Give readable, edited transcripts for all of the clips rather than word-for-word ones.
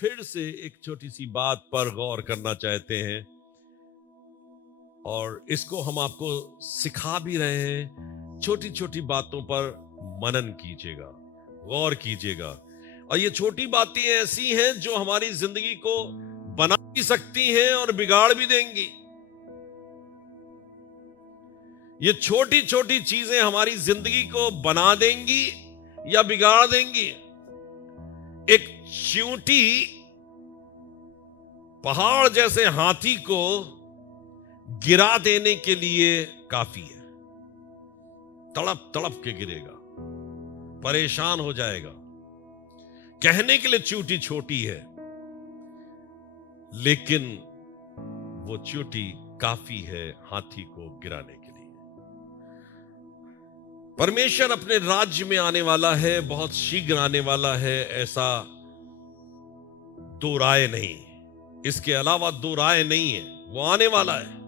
फिर से एक छोटी सी बात पर गौर करना चाहते हैं और इसको हम आपको सिखा भी रहे हैं। छोटी छोटी बातों पर मनन कीजिएगा, गौर कीजिएगा। और ये छोटी बातें ऐसी हैं जो हमारी जिंदगी को बना भी सकती हैं और बिगाड़ भी देंगी। ये छोटी छोटी चीजें हमारी जिंदगी को बना देंगी या बिगाड़ देंगी। एक चींटी पहाड़ जैसे हाथी को गिरा देने के लिए काफी है। तड़प तड़प के गिरेगा, परेशान हो जाएगा। कहने के लिए चींटी छोटी है, लेकिन वो चींटी काफी है हाथी को गिराने के लिए। परमेश्वर अपने राज्य में आने वाला है, बहुत शीघ्र आने वाला है, ऐसा दो राय नहीं, इसके अलावा दो राय नहीं है। वो आने वाला है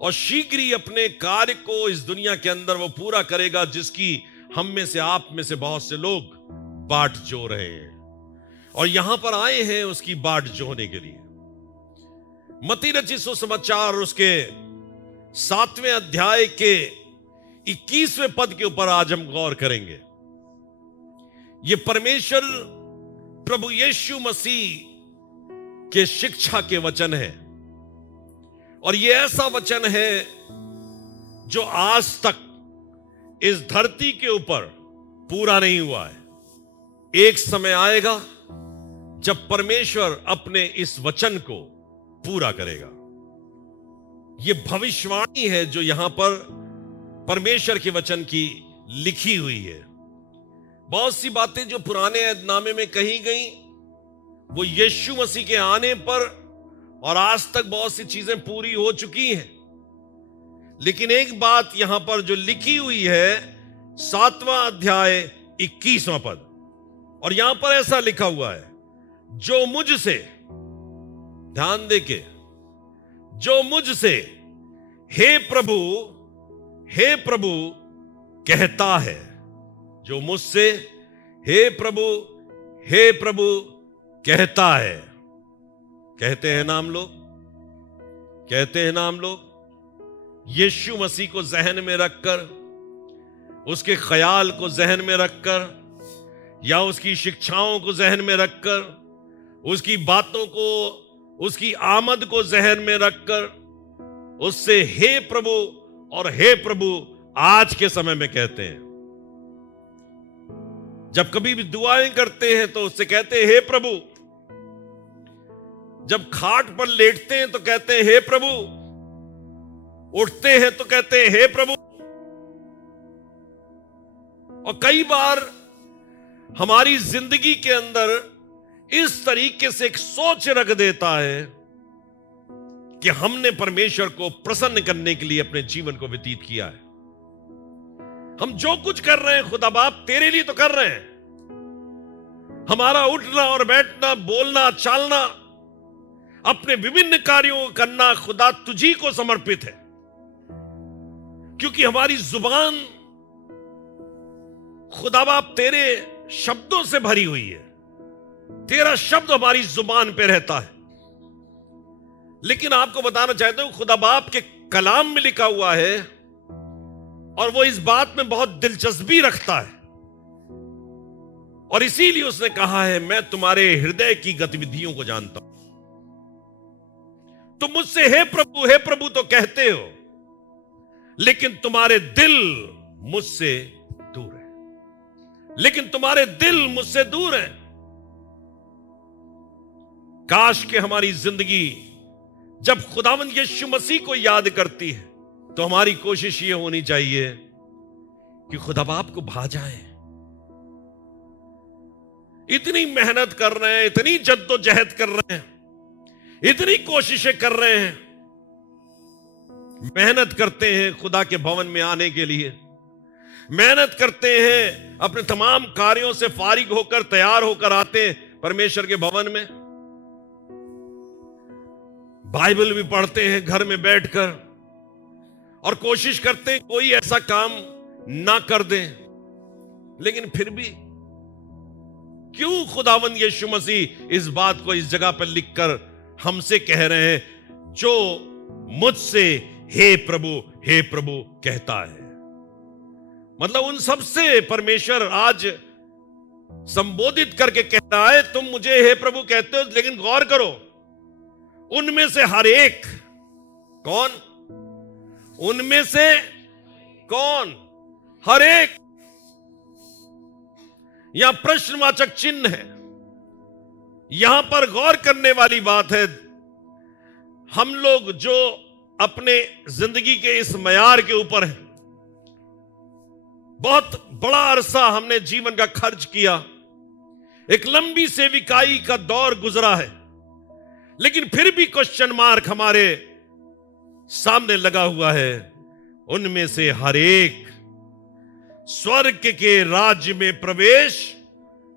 और शीघ्र ही अपने कार्य को इस दुनिया के अंदर वो पूरा करेगा, जिसकी हम में से, आप में से बहुत से लोग बाट जो रहे हैं और यहां पर आए हैं उसकी बाट जोने के लिए। मत्ती रचित सुसमाचार उसके 7वें अध्याय के 21वें पद के ऊपर आज हम गौर करेंगे। ये परमेश्वर प्रभु यीशु मसीह के शिक्षा के वचन है और ये ऐसा वचन है जो आज तक इस धरती के ऊपर पूरा नहीं हुआ है। एक समय आएगा जब परमेश्वर अपने इस वचन को पूरा करेगा। यह भविष्यवाणी है जो यहां पर परमेश्वर के वचन की लिखी हुई है। बहुत सी बातें जो पुराने ऐदनामे में कही गई, वो यीशु मसीह के आने पर और आज तक बहुत सी चीजें पूरी हो चुकी हैं। लेकिन एक बात यहां पर जो लिखी हुई है, 7वां अध्याय 21वां पद, और यहां पर ऐसा लिखा हुआ है, जो मुझसे, ध्यान देके, जो मुझसे हे प्रभु कहता है, जो मुझसे हे प्रभु कहता है। कहते हैं ना हम लोग, कहते हैं ना हम लोग। यीशु मसीह को जहन में रखकर, उसके ख्याल को जहन में रखकर या उसकी शिक्षाओं को जहन में रखकर, उसकी बातों को, उसकी आमद को जहन में रखकर उससे हे प्रभु और हे प्रभु आज के समय में कहते हैं। जब कभी भी दुआएं करते हैं तो उससे कहते हैं हे प्रभु। जब खाट पर लेटते हैं तो कहते हैं हे प्रभु। उठते हैं तो कहते हैं हे प्रभु। और कई बार हमारी जिंदगी के अंदर इस तरीके से एक सोच रख देता है कि हमने परमेश्वर को प्रसन्न करने के लिए अपने जीवन को व्यतीत किया है। हम जो कुछ कर रहे हैं खुदा बाप तेरे लिए तो कर रहे हैं। हमारा उठना और बैठना, बोलना, चालना, अपने विभिन्न कार्यों को करना खुदा तुझी को समर्पित है, क्योंकि हमारी जुबान खुदा बाप तेरे शब्दों से भरी हुई है। तेरा शब्द हमारी जुबान पे रहता है। लेकिन आपको बताना चाहता हूं, खुदा बाप के कलाम में लिखा हुआ है और वो इस बात में बहुत दिलचस्पी रखता है और इसीलिए उसने कहा है, मैं तुम्हारे हृदय की गतिविधियों को जानता हूं। तुम मुझसे हे प्रभु तो कहते हो, लेकिन तुम्हारे दिल मुझसे दूर है। लेकिन तुम्हारे दिल मुझसे दूर है। काश के हमारी जिंदगी जब खुदावंद यीशु मसीह को याद करती है तो हमारी कोशिश यह होनी चाहिए कि खुदा बाप को भा जाए। इतनी मेहनत कर रहे हैं, इतनी जद्दोजहद कर रहे हैं, इतनी कोशिशें कर रहे हैं, मेहनत करते हैं खुदा के भवन में आने के लिए, मेहनत करते हैं, अपने तमाम कार्यों से फारिग होकर, तैयार होकर आते हैं परमेश्वर के भवन में, बाइबल भी पढ़ते हैं घर में बैठकर और कोशिश करते हैं कोई ऐसा काम ना कर दे, लेकिन फिर भी क्यों खुदावंद यीशु मसीह इस बात को इस जगह पर लिखकर हमसे कह रहे हैं, जो मुझसे हे प्रभु कहता है। मतलब उन सबसे परमेश्वर आज संबोधित करके कह रहा है, तुम मुझे हे प्रभु कहते हो, लेकिन गौर करो, उनमें से हर एक कौन? उनमें से कौन? हर एक। यहां प्रश्नवाचक चिन्ह है। यहां पर गौर करने वाली बात है, हम लोग जो अपने जिंदगी के इस मयार के ऊपर हैं, बहुत बड़ा अरसा हमने जीवन का खर्च किया, एक लंबी सेविकाई का दौर गुजरा है, लेकिन फिर भी क्वेश्चन मार्क हमारे सामने लगा हुआ है। उनमें से हर एक स्वर्ग के राज्य में प्रवेश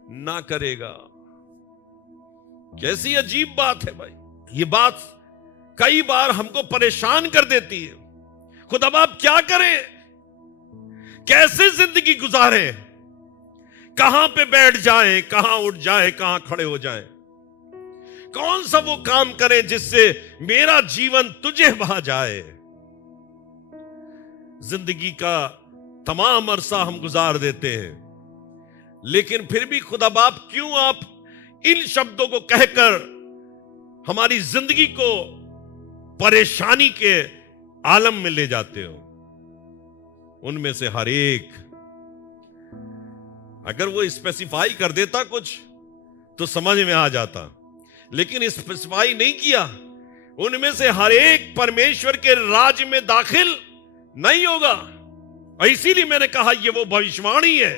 ना करेगा। कैसी अजीब बात है भाई। ये बात कई बार हमको परेशान कर देती है। खुदा बाप क्या करें, कैसे जिंदगी गुजारें, कहां पे बैठ जाएं, कहां उठ जाएं, कहां खड़े हो जाएं, कौन सा वो काम करें जिससे मेरा जीवन तुझे भा जाए। जिंदगी का तमाम अरसा हम गुजार देते हैं, लेकिन फिर भी खुदा बाप क्यों आप इन शब्दों को कहकर हमारी जिंदगी को परेशानी के आलम में ले जाते हो? उनमें से हर एक, अगर वो स्पेसिफाई कर देता कुछ तो समझ में आ जाता, लेकिन स्पेसिफाई नहीं किया। उनमें से हर एक परमेश्वर के राज्य में दाखिल नहीं होगा। और इसीलिए मैंने कहा ये वो भविष्यवाणी है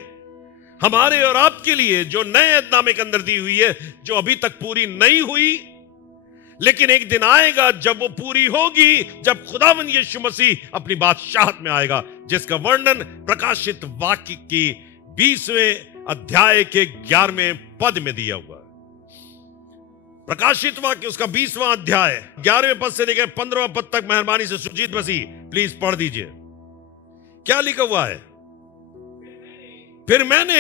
हमारे और आपके लिए, जो नए अध्याय के अंदर दी हुई है, जो अभी तक पूरी नहीं हुई, लेकिन एक दिन आएगा जब वो पूरी होगी, जब खुदावंद यीशु मसीह अपनी बादशाहत में आएगा, जिसका वर्णन प्रकाशित वाक्य की 20वें अध्याय के 11वें पद में दिया हुआ है। प्रकाशित वाक्य उसका 20वां अध्याय 11वें पद से लेकर 15वां पद तक मेहरबानी से सुजीत मसीह प्लीज पढ़ दीजिए। क्या लिखा हुआ है? फिर मैंने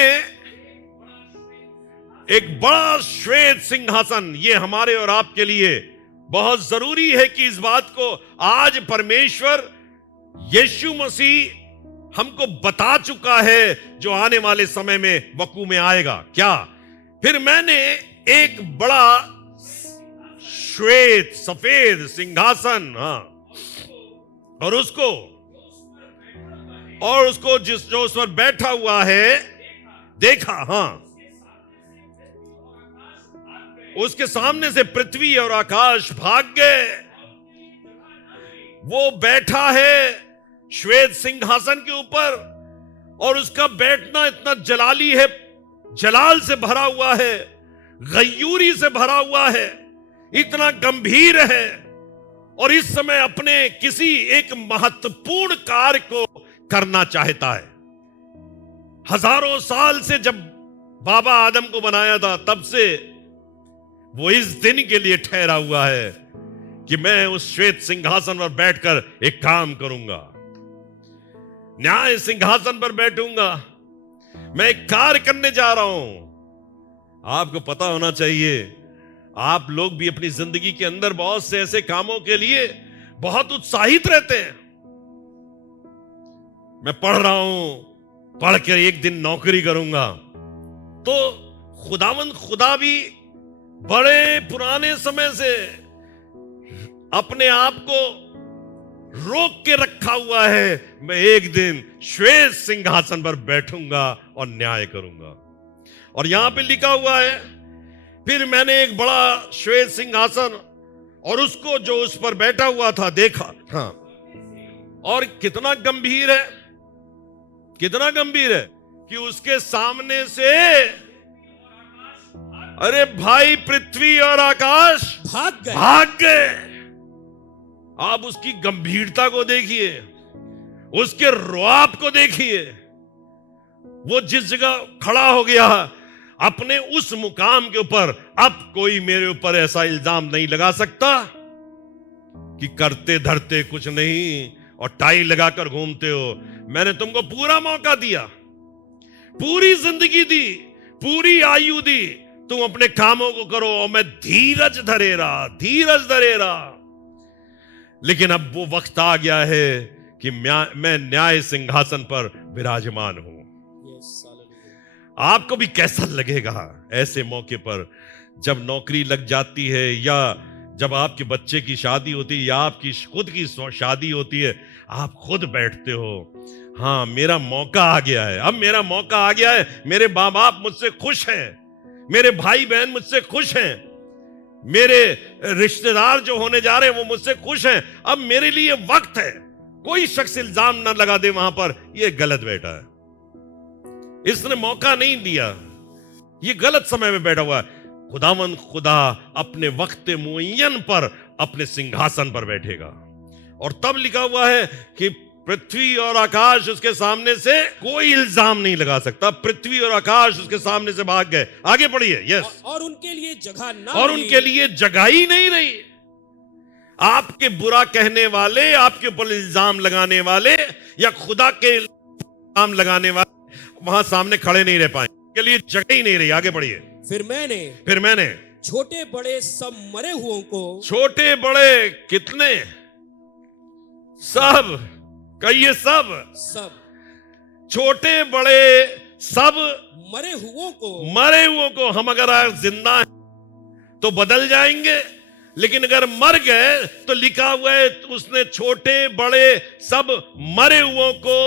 एक बड़ा श्वेत सिंहासन, ये हमारे और आपके लिए बहुत जरूरी है कि इस बात को आज परमेश्वर यीशु मसीह हमको बता चुका है, जो आने वाले समय में वकू में आएगा। क्या? फिर मैंने एक बड़ा श्वेत सफेद सिंहासन, और उसको जो उस पर बैठा हुआ है देखा। उसके सामने से पृथ्वी और आकाश भाग गए। वो बैठा है श्वेत सिंहासन के ऊपर, और उसका बैठना इतना जलाली है, जलाल से भरा हुआ है, गयूरी से भरा हुआ है, इतना गंभीर है, और इस समय अपने किसी एक महत्वपूर्ण कार्य को करना चाहता है। हजारों साल से जब बाबा आदम को बनाया था, तब से वो इस दिन के लिए ठहरा हुआ है कि मैं उस श्वेत सिंहासन पर बैठकर एक काम करूंगा, न्याय सिंहासन पर बैठूंगा, मैं एक कार्य करने जा रहा हूं। आपको पता होना चाहिए, आप लोग भी अपनी जिंदगी के अंदर बहुत से ऐसे कामों के लिए बहुत उत्साहित रहते हैं। मैं पढ़ रहा हूं, पढ़कर एक दिन नौकरी करूंगा। तो खुदा भी बड़े पुराने समय से अपने आप को रोक के रखा हुआ है, मैं एक दिन श्वेत सिंहासन पर बैठूंगा और न्याय करूंगा। और यहां पे लिखा हुआ है, फिर मैंने एक बड़ा श्वेत सिंहासन और उसको जो उस पर बैठा हुआ था देखा। और कितना गंभीर है, कितना गंभीर है कि उसके सामने से, अरे भाई, पृथ्वी और आकाश भाग गए। आप उसकी गंभीरता को देखिए, उसके रुआब को देखिए। वो जिस जगह खड़ा हो गया अपने उस मुकाम के ऊपर, अब कोई मेरे ऊपर ऐसा इल्जाम नहीं लगा सकता कि करते धरते कुछ नहीं और टाई लगाकर घूमते हो। मैंने तुमको पूरा मौका दिया, पूरी जिंदगी दी, पूरी आयु दी, तुम अपने कामों को करो और मैं धीरज धरे रहा। लेकिन अब वो वक्त आ गया है कि मैं न्याय सिंहासन पर विराजमान हूं। आपको भी कैसा लगेगा ऐसे मौके पर जब नौकरी लग जाती है, या जब आपके बच्चे की शादी होती है, या आपकी खुद की शादी होती है, आप खुद बैठते हो, हाँ मेरा मौका आ गया है, अब मेरा मौका आ गया है, मेरे माँ बाप मुझसे खुश हैं, मेरे भाई बहन मुझसे खुश हैं, मेरे रिश्तेदार जो होने जा रहे हैं वो मुझसे खुश हैं, अब मेरे लिए वक्त है। कोई शख्स इल्जाम ना लगा दे वहां पर ये गलत बैठा है, इसने मौका नहीं दिया, ये गलत समय में बैठा हुआ है। खुदा अपने वक्त मुअय्यन पर अपने सिंहासन पर बैठेगा। और तब लिखा हुआ है कि पृथ्वी और आकाश उसके सामने से कोई इल्जाम नहीं लगा सकता। पृथ्वी और आकाश उसके सामने से भाग गए। आगे पढ़िए। यस। और उनके लिए जगह ना और उनके लिए जगह ही नहीं रही। आपके बुरा कहने वाले, आपके ऊपर इल्जाम लगाने वाले, या खुदा के इल्जाम लगाने वाले वहां सामने खड़े नहीं रह पाए, के लिए जगह ही नहीं रही। आगे बढ़िए। फिर मैंने छोटे बड़े सब मरे हुओं को, छोटे बड़े कितने, सब कहिए, सब छोटे बड़े सब मरे हुओं को हम अगर आज जिंदा हैं तो बदल जाएंगे, लेकिन अगर मर गए तो लिखा हुआ है उसने छोटे बड़े सब मरे हुओं को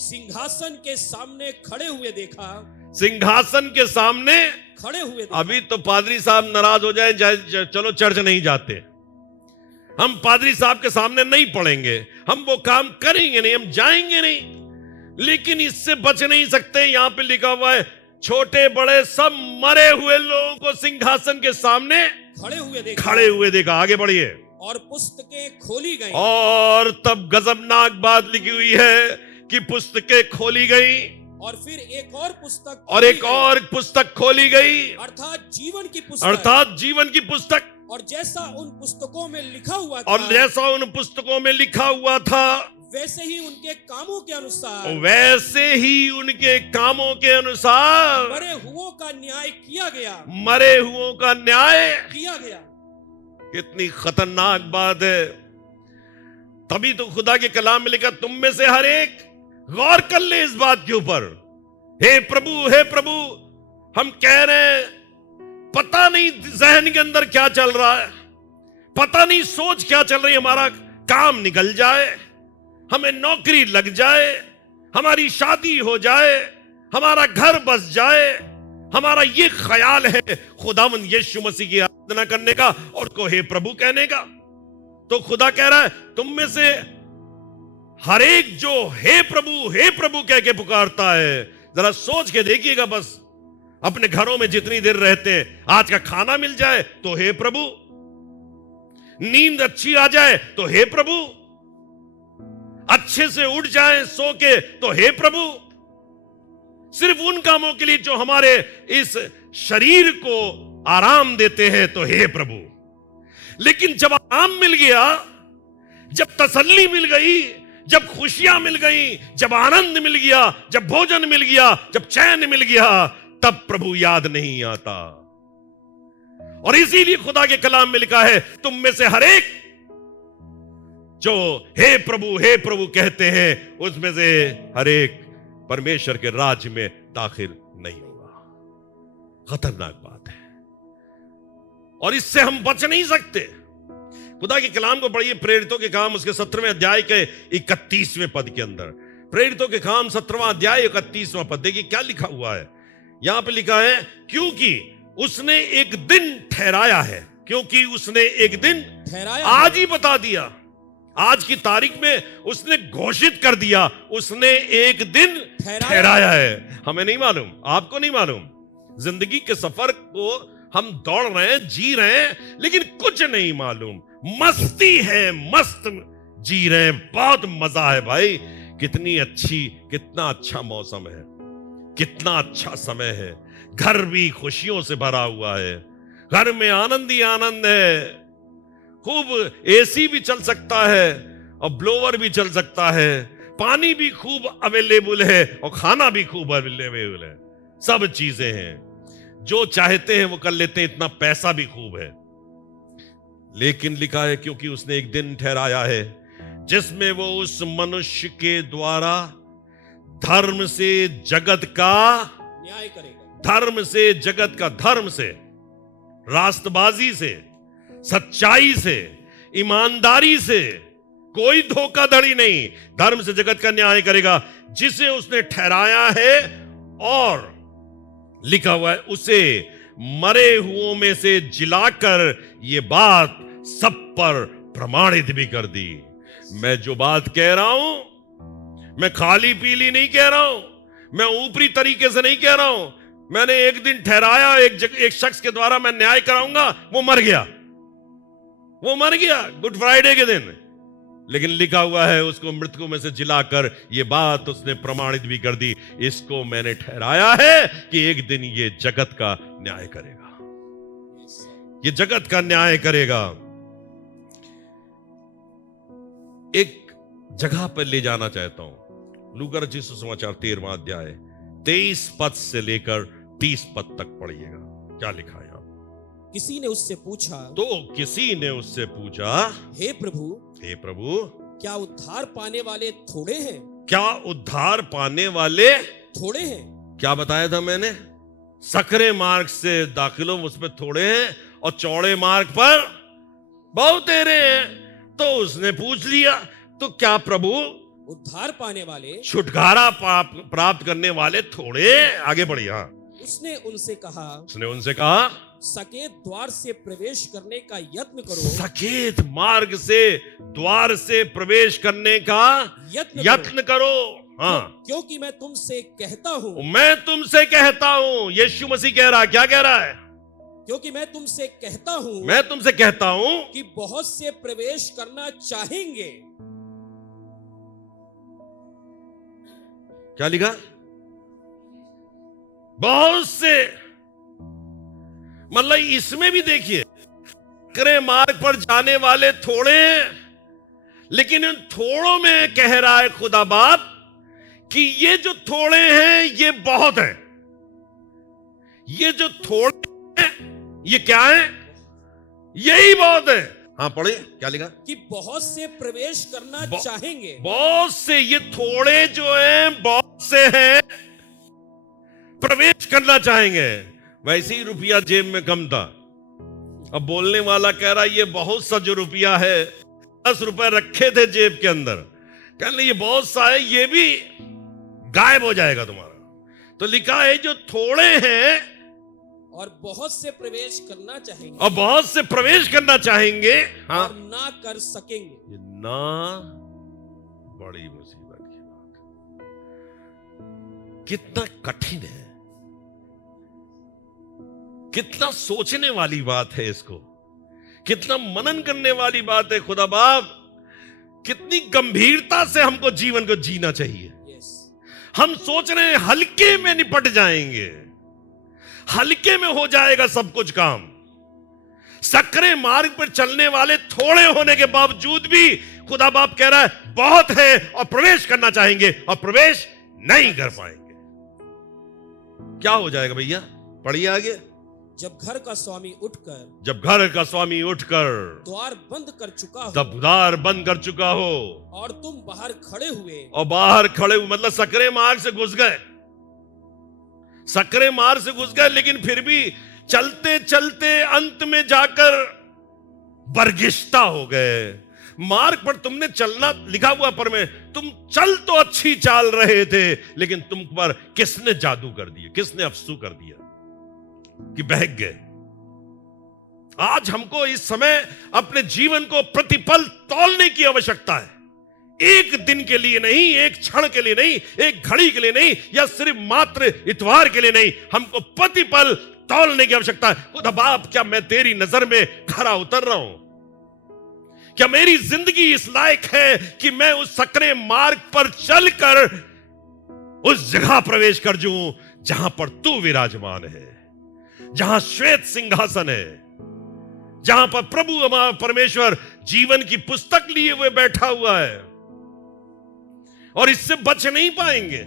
सिंहासन के सामने खड़े हुए देखा। सिंहासन के सामने खड़े हुए। अभी तो पादरी साहब नाराज हो जाए, चलो चर्च नहीं जाते, हम पादरी साहब के सामने नहीं पढ़ेंगे, हम वो काम करेंगे नहीं, हम जाएंगे नहीं, लेकिन इससे बच नहीं सकते। यहां पे लिखा हुआ है छोटे बड़े सब मरे हुए लोगों को सिंहासन के सामने खड़े हुए देखा। आगे बढ़िए। और पुस्तकें खोली गई। और तब गजबनाक बात लिखी हुई है कि पुस्तकें खोली गई, और फिर एक और पुस्तक खोली गई, अर्थात जीवन की पुस्तक। और जैसा उन पुस्तकों में लिखा हुआ था, वैसे ही उनके कामों के अनुसार मरे हुओं का न्याय किया गया। कितनी खतरनाक बात है। तभी तो खुदा के कलाम में लिखा, तुम में से हर एक गौर कर ले इस बात के ऊपर। हे प्रभु, हम कह रहे हैं, पता नहीं जहन के अंदर क्या चल रहा है, पता नहीं सोच क्या चल रही है, हमारा काम निकल जाए, हमें नौकरी लग जाए, हमारी शादी हो जाए, हमारा घर बस जाए, हमारा ये ख्याल है खुदावंद यीशु मसीह की आराधना करने का और को हे प्रभु कहने का। तो खुदा कह रहा है, तुम में से हर एक जो हे प्रभु कह के पुकारता है, जरा सोच के देखिएगा। बस अपने घरों में जितनी देर रहते हैं, आज का खाना मिल जाए तो हे प्रभु, नींद अच्छी आ जाए तो हे प्रभु, अच्छे से उठ जाए सो के तो हे प्रभु, सिर्फ उन कामों के लिए जो हमारे इस शरीर को आराम देते हैं तो हे प्रभु। लेकिन जब आराम मिल गया, जब तसल्ली मिल गई, जब खुशियां मिल गई, जब आनंद मिल गया, जब भोजन मिल गया, जब चैन मिल गया, तब प्रभु याद नहीं आता। और इसीलिए खुदा के कलाम में लिखा है, तुम में से हर एक जो हे प्रभु कहते हैं, उसमें से हर एक परमेश्वर के राज्य में दाखिल नहीं होगा। खतरनाक बात है और इससे हम बच नहीं सकते। खुदा के कलाम को पढ़िए, प्रेरितों के काम उसके 17वें अध्याय के 31वें पद के अंदर। प्रेरितों के काम 17वां अध्याय 31वां पद, देखिए क्या लिखा हुआ है। यहां पे लिखा है, क्योंकि उसने एक दिन ठहराया है। क्योंकि उसने एक दिन ठहराया, आज ही बता दिया, आज की तारीख में उसने घोषित कर दिया, उसने एक दिन ठहराया है। हमें नहीं मालूम, आपको नहीं मालूम, जिंदगी के सफर को हम दौड़ रहे हैं, जी रहे हैं, लेकिन कुछ नहीं मालूम। मस्ती है, मस्त जी रहे हैं, बहुत मजा है भाई। कितना अच्छा मौसम है, कितना अच्छा समय है, घर भी खुशियों से भरा हुआ है, घर में आनंद ही आनंद है, खूब एसी भी चल सकता है और ब्लोअर भी चल सकता है, पानी भी खूब अवेलेबल है और खाना भी खूब अवेलेबल है, सब चीजें हैं। जो चाहते हैं वो कर लेते हैं, इतना पैसा भी खूब है। लेकिन लिखा है क्योंकि उसने एक दिन ठहराया है जिसमें वो उस मनुष्य के द्वारा धर्म से जगत का न्याय करेगा। धर्म से जगत का, धर्म से, रास्तबाजी से, सच्चाई से, ईमानदारी से, कोई धोखाधड़ी नहीं, धर्म से जगत का न्याय करेगा जिसे उसने ठहराया है। और लिखा हुआ है उसे मरे हुओं में से जिलाकर ये बात सब पर प्रमाणित भी कर दी। मैं जो बात कह रहा हूं, मैं खाली पीली नहीं कह रहा हूं, मैं ऊपरी तरीके से नहीं कह रहा हूं। मैंने एक दिन ठहराया, एक शख्स के द्वारा मैं न्याय कराऊंगा, वो मर गया, वो मर गया गुड फ्राइडे के दिन। लेकिन लिखा हुआ है उसको मृतकों में से जिलाकर ये बात उसने प्रमाणित भी कर दी, इसको मैंने ठहराया है कि एक दिन ये जगत का न्याय करेगा, ये जगत का न्याय करेगा। एक जगह पर ले जाना चाहता हूं, लूका रचित सुसमाचार 13वां अध्याय 23 पद से लेकर 30 पद तक पढ़िएगा। क्या लिखा है? किसी ने उससे पूछा, तो किसी ने उससे पूछा, हे प्रभु, हे प्रभु, क्या उद्धार पाने वाले थोड़े हैं? क्या उद्धार पाने वाले थोड़े हैं? क्या बताया था मैंने? सकरे मार्ग से दाखिल हो उस पर थोड़े हैं और चौड़े मार्ग पर बहुत तेरे हैं। तो उसने पूछ लिया, तो क्या प्रभु उद्धार पाने वाले, छुटकारा प्राप्त करने वाले थोड़े? आगे बढ़िए। हाँ, उसने उनसे कहा सकेत द्वार से प्रवेश करने का यत्न करो। सकेत मार्ग से द्वार से प्रवेश करने का यत्न करो। हाँ, क्योंकि मैं तुमसे कहता हूँ, यीशु मसीह कह रहा, क्या कह रहा है? क्योंकि मैं तुमसे कहता हूँ कि बहुत से प्रवेश करना चाहेंगे। क्या लिखा? बहुत से, मतलब इसमें भी देखिए, सकरे मार्ग पर जाने वाले थोड़े, लेकिन इन थोड़ों में कह रहा है खुदा बाप कि ये जो थोड़े हैं ये बहुत हैं। ये जो थोड़े हैं ये क्या है? यही बहुत है। हाँ पढ़िए, क्या लिखा? कि बहुत से प्रवेश करना चाहेंगे। बहुत से, ये थोड़े जो हैं बहुत से हैं, प्रवेश करना चाहेंगे। वैसे ही रुपया जेब में कम था, अब बोलने वाला कह रहा ये बहुत सा जो रुपया है, 10 रुपए रखे थे जेब के अंदर, कहने ये बहुत सा है, ये भी गायब हो जाएगा तुम्हारा। तो लिखा है जो थोड़े हैं और बहुत से प्रवेश करना चाहेंगे, और बहुत से प्रवेश करना चाहेंगे, हाँ, और ना कर सकेंगे। ये ना बड़ी मुसीबत की बात, कितना कठिन है, कितना सोचने वाली बात है, इसको कितना मनन करने वाली बात है। खुदा बाप, कितनी गंभीरता से हमको जीवन को जीना चाहिए। हम सोच रहे हैं हल्के में निपट जाएंगे, हल्के में हो जाएगा सब कुछ काम। सकरे मार्ग पर चलने वाले थोड़े होने के बावजूद भी खुदा बाप कह रहा है बहुत है, और प्रवेश करना चाहेंगे और प्रवेश नहीं कर पाएंगे। क्या हो जाएगा भैया? पढ़िए आगे। जब घर का स्वामी उठकर द्वार बंद कर चुका हो, और तुम बाहर खड़े हुए, मतलब सकरे मार्ग से घुस गए, लेकिन फिर भी चलते चलते अंत में जाकर बरगिश्ता हो गए। मार्ग पर तुमने चलना, लिखा हुआ पर में, तुम चल तो अच्छी चाल रहे थे, लेकिन तुम पर किसने जादू कर दिया, किसने अफसू कर दिया कि बहक गए। आज हमको इस समय अपने जीवन को प्रतिपल तौलने की आवश्यकता है। एक दिन के लिए नहीं, एक क्षण के लिए नहीं, एक घड़ी के लिए नहीं, या सिर्फ मात्र इतवार के लिए नहीं, हमको प्रतिपल तौलने की आवश्यकता है। खुदा बाप, क्या मैं तेरी नजर में खरा उतर रहा हूं? क्या मेरी जिंदगी इस लायक है कि मैं उस सकरे मार्ग पर चलकर उस जगह प्रवेश कर जाऊं जहां पर तू विराजमान है, जहां श्वेत सिंहासन है, जहां पर प्रभु हमारा परमेश्वर जीवन की पुस्तक लिए हुए बैठा हुआ है, और इससे बच नहीं पाएंगे।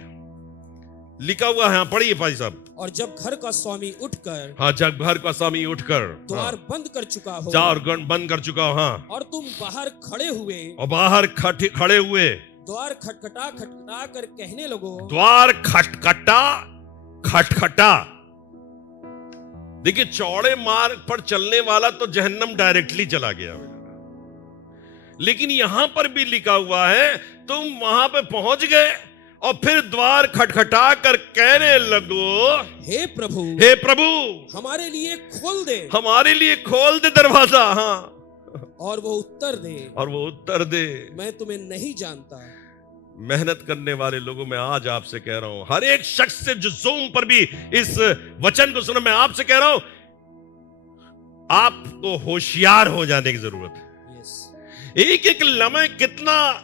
लिखा हुआ है, हाँ पढ़िए भाई साहब। और जब घर का स्वामी उठकर, हाँ जब घर का स्वामी उठकर द्वार बंद कर चुका हो, द्वार बंद कर चुका हो, हाँ, और तुम बाहर खड़े हुए, और बाहर खड़े हुए द्वार खटखटा कर कहने लगो, द्वार खटखटा। देखिए चौड़े मार्ग पर चलने वाला तो जहन्नम डायरेक्टली चला गया, लेकिन यहां पर भी लिखा हुआ है तुम वहां पे पहुंच गए और फिर द्वार खटखटा कर कहने लगो, हे प्रभु, हे प्रभु, हमारे लिए खोल दे, हमारे लिए खोल दे दरवाजा। हाँ, और वो उत्तर दे, मैं तुम्हें नहीं जानता। मेहनत करने वाले लोगों में आज आपसे कह रहा हूं, हर एक शख्स से जो ज़ूम पर भी इस वचन को सुना, मैं आपसे कह रहा हूं, आपको होशियार हो जाने की जरूरत है। एक एक लम्हे कितना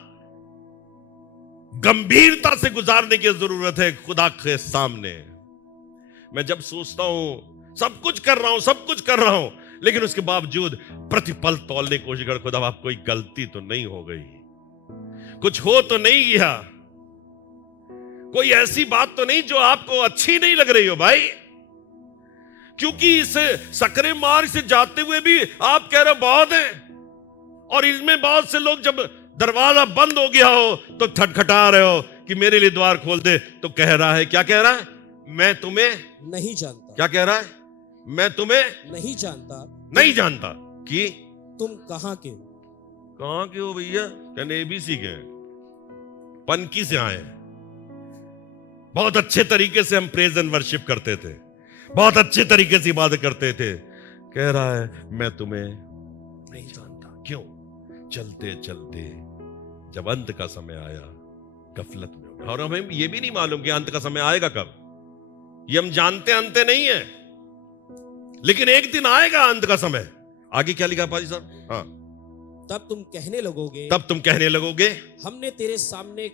गंभीरता से गुजारने की जरूरत है खुदा के सामने। मैं जब सोचता हूं सब कुछ कर रहा हूं, लेकिन उसके बावजूद प्रतिपल तौलने की कोशिश कर, खुदा आप कोई गलती तो नहीं हो गई, कुछ हो तो नहीं गया, कोई ऐसी बात तो नहीं जो आपको अच्छी नहीं लग रही हो भाई। क्योंकि इस सकरे मार्ग से जाते हुए भी आप कह रहे हो बहुत है, और इसमें बहुत से लोग जब दरवाजा बंद हो गया हो तो खटखटा रहे हो कि मेरे लिए द्वार खोल दे, तो कह रहा है, क्या कह रहा है, मैं तुम्हें नहीं जानता। क्या कह रहा है, मैं तुम्हें नहीं जानता कि तुम कहां के हो भैया। कहने एबीसी के हैं, पनकी से आए, बहुत अच्छे तरीके से हम प्रेज एंड वर्शिप करते थे, बहुत अच्छे तरीके से इबादत करते थे। कह रहा है मैं तुम्हें नहीं जानता। क्यों? चलते चलते जब अंत का समय आया गफलत में हो गया। और हमें यह भी नहीं मालूम कि अंत का समय आएगा कब, ये हम जानते अंते नहीं है, लेकिन एक दिन आएगा अंत का समय। आगे क्या लिखा पाजी साहब? हाँ, तब तुम कहने लगोगे हमने तेरे सामने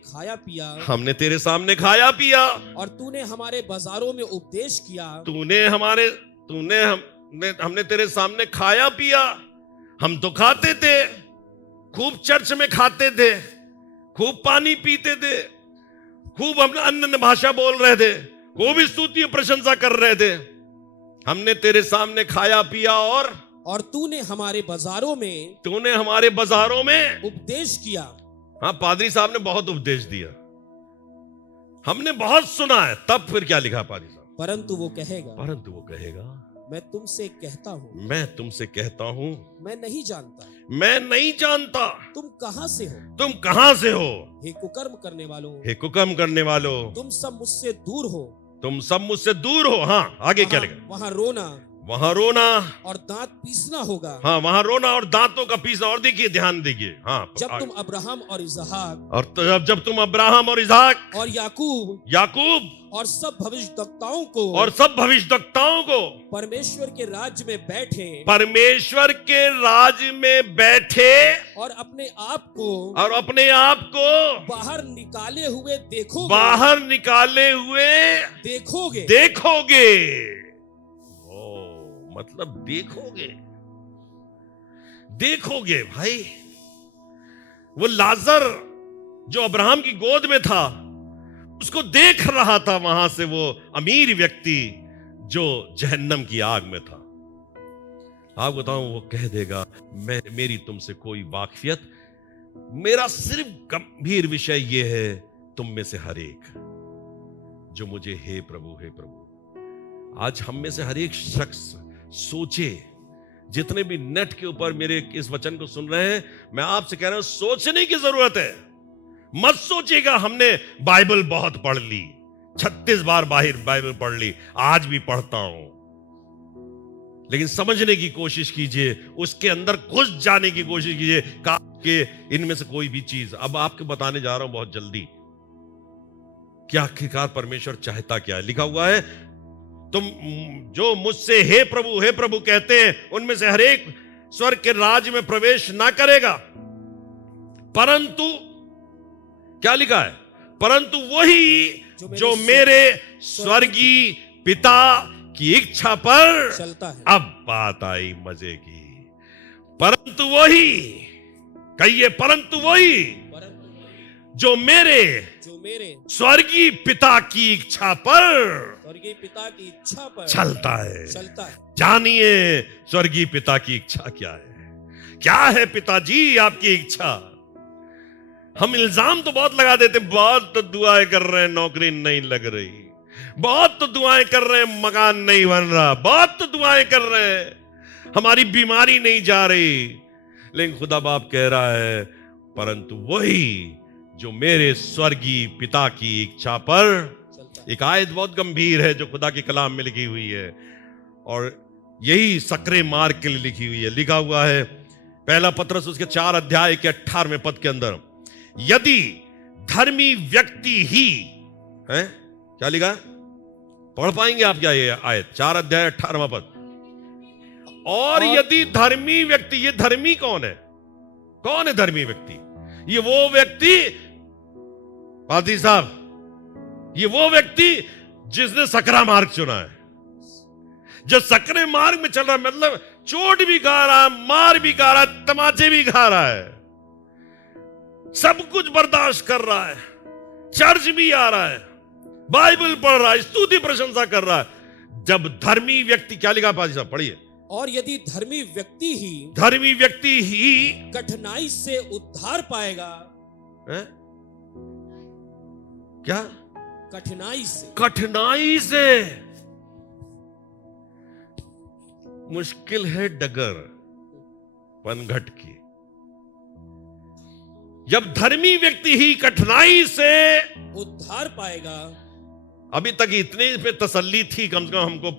खाया पिया, और तूने हमारे बाजारों में उपदेश किया। हमने तेरे सामने खाया पिया, हम तो खाते थे, खूब चर्च में खाते थे, खूब पानी पीते थे, खूब हम अन्य भाषा बोल रहे थे, खूब स्तुति प्रशंसा कर रहे थे। हमने तेरे सामने खाया पिया और तूने हमारे बाजारों में उपदेश किया। हाँ, पादरी साहब ने बहुत उपदेश दिया, हमने बहुत सुना है। तब फिर क्या लिखा पादरी साहब? परंतु वो कहेगा मैं तुमसे कहता हूं मैं नहीं जानता। तुम कहां से हो? हे कुकर्म करने वालों, तुम सब मुझसे दूर हो। हाँ, आगे क्या लिखा? वहां रोना और दांत पीसना होगा। हाँ, वहां रोना और दांतों का पीसना। और देखिए, ध्यान दीजिए, हाँ, जब तुम अब्राहम और इजहाक और याकूब और सब भविष्यद्वक्ताओं को परमेश्वर के राज्य में बैठे और अपने आप को बाहर निकाले हुए देखोगे। मतलब देखोगे भाई। वो लाजर जो अब्राहम की गोद में था, उसको देख रहा था वहां से वो अमीर व्यक्ति जो जहन्नम की आग में था। आप बताऊं, वो कह देगा मेरी तुमसे कोई वाकफियत, मेरा सिर्फ गंभीर विषय ये है, तुम में से हर एक जो मुझे हे प्रभु। आज हम में से हर एक शख्स सोचे, जितने भी नेट के ऊपर मेरे इस वचन को सुन रहे हैं, मैं आपसे कह रहा हूं, सोचने की जरूरत है। मत सोचिएगा हमने बाइबल बहुत पढ़ ली, 36 बार बाइबल पढ़ ली, आज भी पढ़ता हूं। लेकिन समझने की कोशिश कीजिए, उसके अंदर घुस जाने की कोशिश कीजिए कि इनमें से कोई भी चीज, अब आपको बताने जा रहा हूं बहुत जल्दी, क्या आखिरकार परमेश्वर चाहता क्या है। लिखा हुआ है, तुम जो मुझसे हे प्रभु कहते हैं, उनमें से हर एक स्वर्ग के राज्य में प्रवेश ना करेगा, परंतु क्या लिखा है? परंतु वही जो मेरे स्वर्गीय पिता की इच्छा पर चलता है। अब बात आई मजे की। परंतु वही, कहिए, परंतु वही जो मेरे स्वर्गीय पिता की इच्छा पर चलता है। जानिए स्वर्गीय पिता की इच्छा क्या है। क्या है पिताजी आपकी इच्छा? हम इल्जाम तो बहुत लगा देते, बहुत तो दुआएं कर रहे हैं नौकरी नहीं लग रही, बहुत तो दुआएं कर रहे हैं मकान नहीं बन रहा, बहुत तो दुआएं कर रहे हैं हमारी बीमारी नहीं जा रही, लेकिन खुदा बाप कह रहा है परंतु वही जो मेरे स्वर्गीय पिता की इच्छा पर। एक आयत बहुत गंभीर है जो खुदा के कलाम में लिखी हुई है और यही सकरे मार्ग के लिए लिखी हुई है। लिखा हुआ है पहला पत्रस उसके 4 अध्याय के 18वें पद के अंदर, यदि धर्मी व्यक्ति ही है, क्या लिखा? पढ़ पाएंगे आप क्या ये आयत? 4 अध्याय 18वां पद। और यदि धर्मी व्यक्ति, ये धर्मी कौन है? कौन है धर्मी व्यक्ति? ये वो व्यक्ति, पादी साहब, ये वो व्यक्ति जिसने सकरा मार्ग चुना है, जो सकरे मार्ग में चल रहा है, मतलब चोट भी खा रहा है, मार भी खा रहा है, तमाचे भी खा रहा है, सब कुछ बर्दाश्त कर रहा है, चर्च भी आ रहा है, बाइबल पढ़ रहा है, स्तुति प्रशंसा कर रहा है। जब धर्मी व्यक्ति, क्या लिखा पादी साहब पढ़िए, और यदि धर्मी व्यक्ति ही कठिनाई से उद्धार पाएगा। है? क्या? कठिनाई से मुश्किल है डगर पनघट की। जब धर्मी व्यक्ति ही कठिनाई से उद्धार पाएगा। अभी तक इतने पे तसल्ली थी, कम से कम हमको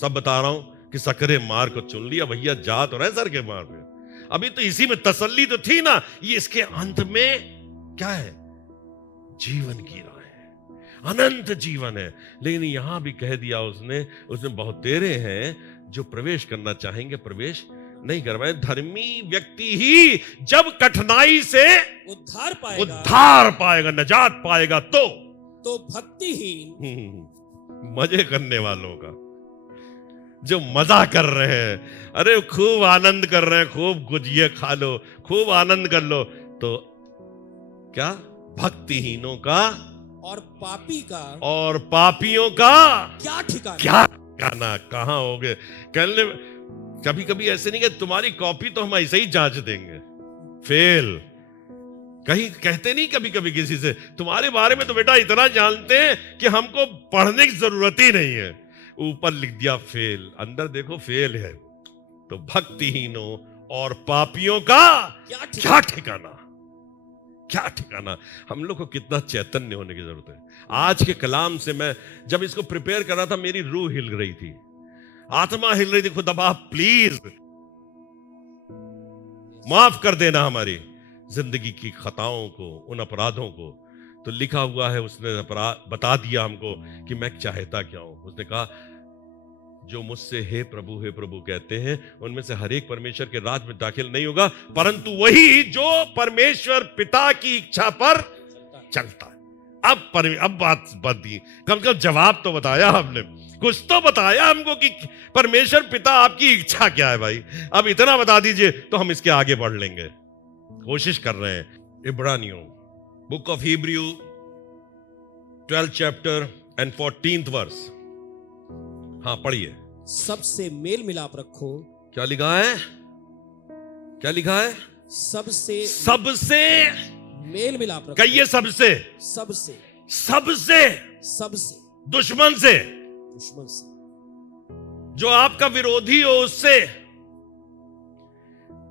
सब बता रहा हूं कि सकरे मार को चुन लिया, भैया जा तो रहे सर के मार पे, अभी तो इसी में तसल्ली तो थी ना। ये इसके अंत में क्या है? जीवन की राह है, अनंत जीवन है। लेकिन यहां भी कह दिया उसने बहुत तेरे हैं जो प्रवेश करना चाहेंगे प्रवेश नहीं कर पाए। धर्मी व्यक्ति ही जब कठिनाई से उद्धार पाएगा, नजात पाएगा, तो भक्तिहीन, मजे करने वालों का, जो मजा कर रहे हैं, अरे खूब आनंद कर रहे हैं, खूब गुजिया खा लो, खूब आनंद कर लो, तो क्या? भक्तिहीनों का और पापियों का क्या ठिकाना? कहां होगे? कहने कभी कभी ऐसे नहीं कि तुम्हारी कॉपी तो हम ऐसे ही जांच देंगे, फेल। कहीं कहते नहीं कभी कभी किसी से, तुम्हारे बारे में तो बेटा इतना जानते हैं कि हमको पढ़ने की जरूरत ही नहीं है, ऊपर लिख दिया फेल, अंदर देखो फेल है। तो भक्तिहीनों और पापियों का क्या ठिकाना? क्या ठिकाना? हम लोग को कितना चैतन्य होने की जरूरत है। आज के कलाम से मैं जब इसको प्रिपेयर कर रहा था, मेरी रूह हिल रही थी, आत्मा हिल रही थी। खुदा बाप प्लीज माफ कर देना हमारी जिंदगी की खताओं को, उन अपराधों को। तो लिखा हुआ है, उसने बता दिया हमको कि मैं चाहता क्या हूं। उसने कहा जो मुझसे हे प्रभु कहते हैं, उनमें से हर एक परमेश्वर के राज में दाखिल नहीं होगा, परंतु वही जो परमेश्वर पिता की इच्छा पर चलता है। अब बात दी, कम से कम जवाब तो बताया हमने, कुछ तो बताया हमको कि परमेश्वर पिता आपकी इच्छा क्या है। भाई अब इतना बता दीजिए तो हम इसके आगे बढ़ लेंगे। कोशिश कर रहे हैं। इब्रानियों, book of Hebrew 12th chapter and 14th verse. हाँ पढ़िए। सबसे मेल मिलाप रखो। क्या लिखा है? क्या लिखा है? सबसे मेल मिलाप रखो। कहिए सबसे दुश्मन से जो आपका विरोधी हो उससे,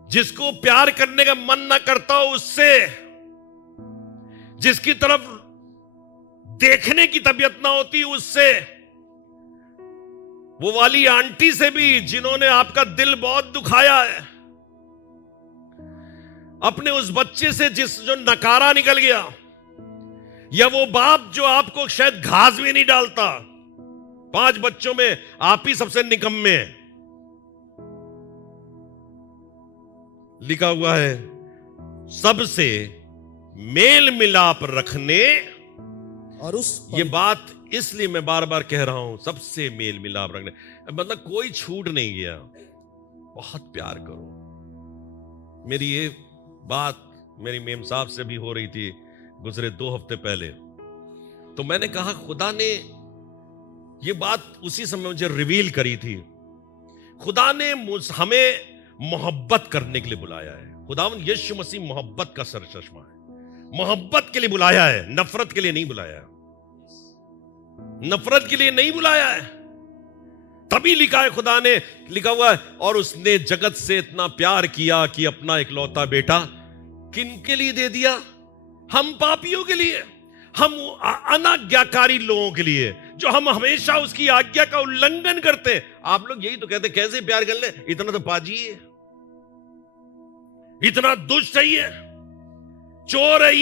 जिसको प्यार करने का मन ना करता हो उससे, जिसकी तरफ देखने की तबीयत ना होती उससे, वो वाली आंटी से भी जिन्होंने आपका दिल बहुत दुखाया है, अपने उस बच्चे से जो नकारा निकल गया, या वो बाप जो आपको शायद घास भी नहीं डालता। 5 बच्चों में आप ही सबसे निकम्मे हैं। लिखा हुआ है सबसे मेल मिलाप रखने, और ये बात इसलिए मैं बार बार कह रहा हूं, सबसे मेल मिलाप रखने, मतलब कोई छूट नहीं गया, बहुत प्यार करो। मेरी ये बात मेरी मेम साहब से भी हो रही थी, गुजरे 2 हफ्ते पहले, तो मैंने कहा खुदा ने ये बात उसी समय मुझे रिवील करी थी। खुदा ने हमें मोहब्बत करने के लिए बुलाया है। खुदावंद यीशु मसीह मोहब्बत का सरचश्मा है। मोहब्बत के लिए बुलाया है, नफरत के लिए नहीं बुलाया है। नफरत के लिए नहीं बुलाया है। तभी लिखा है, खुदा ने लिखा हुआ है, और उसने जगत से इतना प्यार किया कि अपना इकलौता बेटा किनके लिए दे दिया? हम पापियों के लिए, हम अनाज्ञाकारी लोगों के लिए, जो हम हमेशा उसकी आज्ञा का उल्लंघन करते हैं। आप लोग यही तो कहते हैं, कैसे प्यार कर ले? इतना तो पाजी है, इतना दुष्ट है, ये चोर है,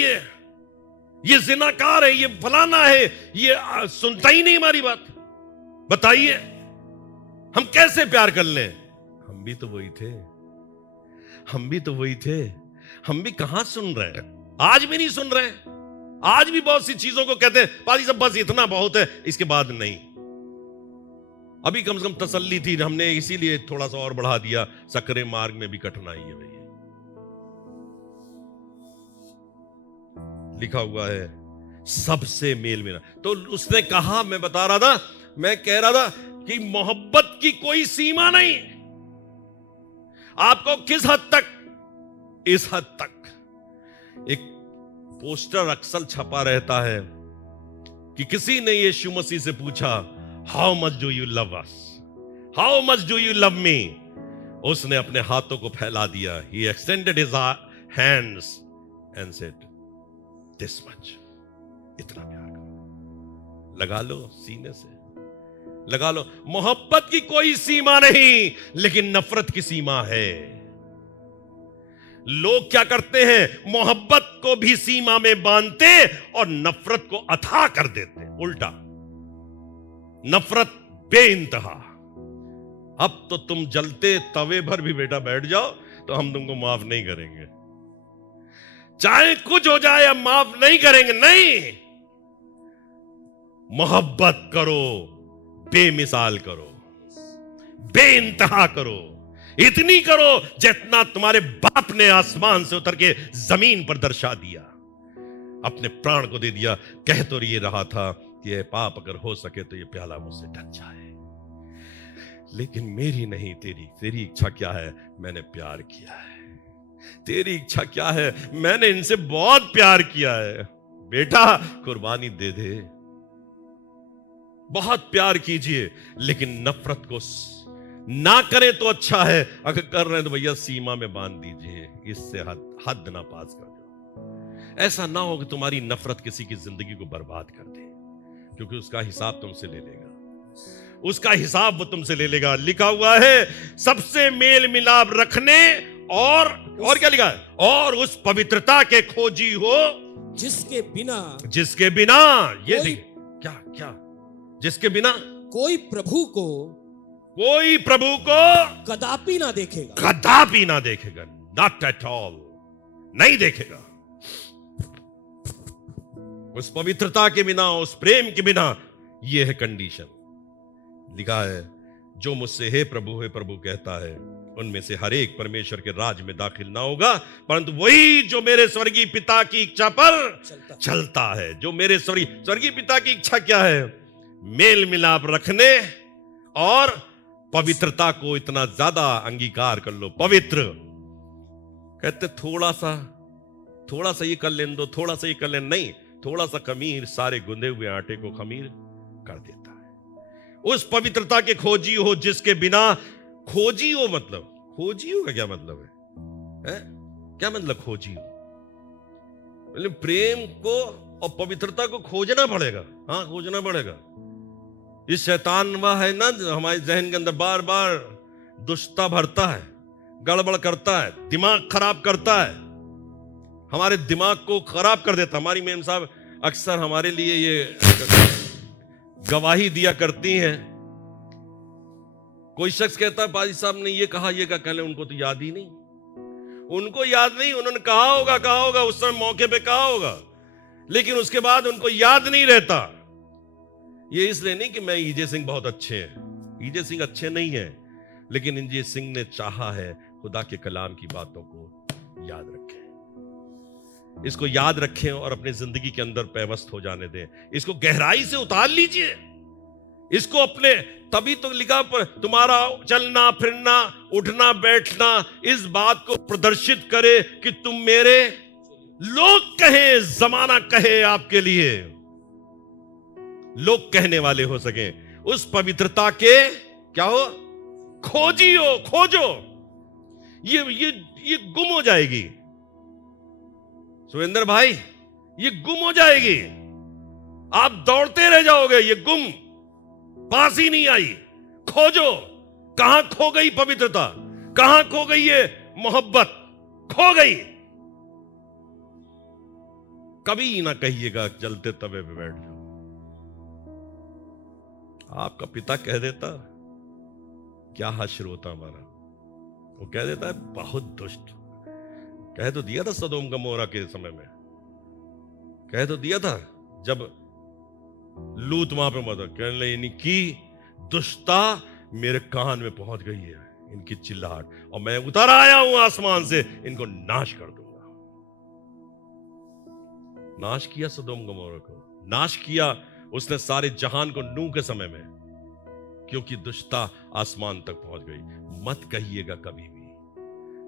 ये जिनाकार है, ये फलाना है, ये सुनता ही नहीं हमारी बात। बताइए हम कैसे प्यार कर लें? हम भी तो वही थे, हम भी तो वही थे। हम भी कहां सुन रहे हैं? आज भी नहीं सुन रहे हैं। आज भी बहुत सी चीजों को कहते हैं पाजी साहब बस इतना बहुत है, इसके बाद नहीं। अभी कम से कम तसल्ली थी, हमने इसीलिए थोड़ा सा और बढ़ा दिया। सकरे मार्ग में भी कठिनाई है भैया। लिखा हुआ है सबसे मेल मिला। तो उसने कहा, मैं बता रहा था, मैं कह रहा था कि मोहब्बत की कोई सीमा नहीं। आपको किस हद तक? इस हद तक। एक पोस्टर अक्सर छपा रहता है कि किसी ने यीशु मसीह से पूछा, how much do you love us, how much do you love me. उसने अपने हाथों को फैला दिया। He extended his hands and said this much, इतना प्यार करो। लगा लो सीने से, लगा लो। मोहब्बत की कोई सीमा नहीं, लेकिन नफरत की सीमा है। लोग क्या करते हैं? मोहब्बत को भी सीमा में बांधते और नफरत को अथाह कर देते। उल्टा, नफरत बेइंतहा। अब तो तुम जलते तवे पर भी बेटा बैठ जाओ तो हम तुमको माफ नहीं करेंगे, चाहे कुछ हो जाए, हम माफ नहीं करेंगे। नहीं, मोहब्बत करो, बेमिसाल करो, बेइंतहा करो, इतनी करो जितना तुम्हारे बाप ने आसमान से उतर के जमीन पर दर्शा दिया, अपने प्राण को दे दिया। कह तो ये रहा था कि ये पाप अगर हो सके तो ये प्याला मुझसे ढक जाए, लेकिन मेरी नहीं, तेरी इच्छा क्या है? मैंने प्यार किया है। तेरी इच्छा क्या है? मैंने इनसे बहुत प्यार किया है। बेटा कुर्बानी दे दे, बहुत प्यार कीजिए, लेकिन नफरत को ना करें तो अच्छा है। अगर कर रहे हैं तो भैया सीमा में बांध दीजिए, इससे हद ना पास कर दो। ऐसा ना हो कि तुम्हारी नफरत किसी की जिंदगी को बर्बाद कर दे, क्योंकि उसका हिसाब तुमसे ले लेगा, उसका हिसाब वो तुमसे ले लेगा। लिखा हुआ है सबसे मेल मिलाप रखने और क्या लिखा है? और उस पवित्रता के खोजी हो जिसके बिना ये देखिए क्या जिसके बिना कोई प्रभु को कदापि ना देखेगा। नॉट एट ऑल, नहीं देखेगा। उस पवित्रता के बिना, उस प्रेम के बिना, यह है कंडीशन। लिखा है जो मुझसे हे प्रभु कहता है, उनमें से हर एक परमेश्वर के राज में दाखिल ना होगा, परंतु वही जो मेरे स्वर्गीय पिता की इच्छा पर चलता है। जो मेरे स्वर्गीय पिता की इच्छा क्या है? मेल मिलाप रखने और पवित्रता को इतना ज्यादा अंगीकार कर लो। पवित्र कहते थोड़ा सा ये कर लेने दो, थोड़ा सा ये कर लेने, नहीं, थोड़ा सा खमीर सारे गुंदे हुए आटे को खमीर कर देता है। उस पवित्रता के खोजी हो जिसके बिना, खोजी हो मतलब, खोजी हो का क्या मतलब है? क्या मतलब खोजी हो? मतलब प्रेम को और पवित्रता को खोजना पड़ेगा। हाँ, खोजना पड़ेगा। इस शैतान वह है ना, हमारे जहन के अंदर बार बार दुष्टता भरता है, गड़बड़ करता है, दिमाग खराब करता है, हमारे दिमाग को खराब कर देता। हमारी मेम साहब अक्सर हमारे लिए ये गवाही दिया करती हैं। कोई शख्स कहता है पाजी साहब ने ये कहा, कह ले, उनको तो याद ही नहीं, उनको याद नहीं। उन्होंने कहा होगा उस समय मौके पे कहा होगा, लेकिन उसके बाद उनको याद नहीं रहता। ये इसलिए नहीं कि मैं ईजे सिंह बहुत अच्छे हैं, ईजे सिंह अच्छे नहीं है, लेकिन ईजे सिंह ने चाहा है खुदा के कलाम की बातों को याद रखें। इसको याद रखें और अपनी जिंदगी के अंदर पैवस्त हो जाने दें। इसको गहराई से उतार लीजिए, इसको अपने, तभी तो लिखा पर तुम्हारा चलना फिरना उठना बैठना इस बात को प्रदर्शित करे कि तुम मेरे, लोग कहें, जमाना कहे आपके लिए, लोग कहने वाले हो सके, उस पवित्रता के क्या हो, खोजियो, खोजो। ये गुम हो जाएगी सुरेंद्र भाई, ये गुम हो जाएगी। आप दौड़ते रह जाओगे, ये गुम, पास ही नहीं आई। खोजो, कहां खो गई पवित्रता, कहां खो गई ये मोहब्बत, खो गई। कभी ना कहिएगा जलते तवे पे बैठ जाओ। आपका पिता कह देता, क्या हश्र होता हमारा, वो कह देता है बहुत दुष्ट। कह तो दिया था सदोम गमोरा के समय में, कह तो दिया था जब लूत वहां पे मदद कहने, इनकी दुष्टता मेरे कान में पहुंच गई है, इनकी चिल्लाहट, और मैं उतर आया हूं आसमान से, इनको नाश कर दूंगा। नाश किया सदोम गमोरा को, नाश किया उसने सारे जहान को नूह के समय में, क्योंकि दुष्टता आसमान तक पहुंच गई। मत कहिएगा कभी भी,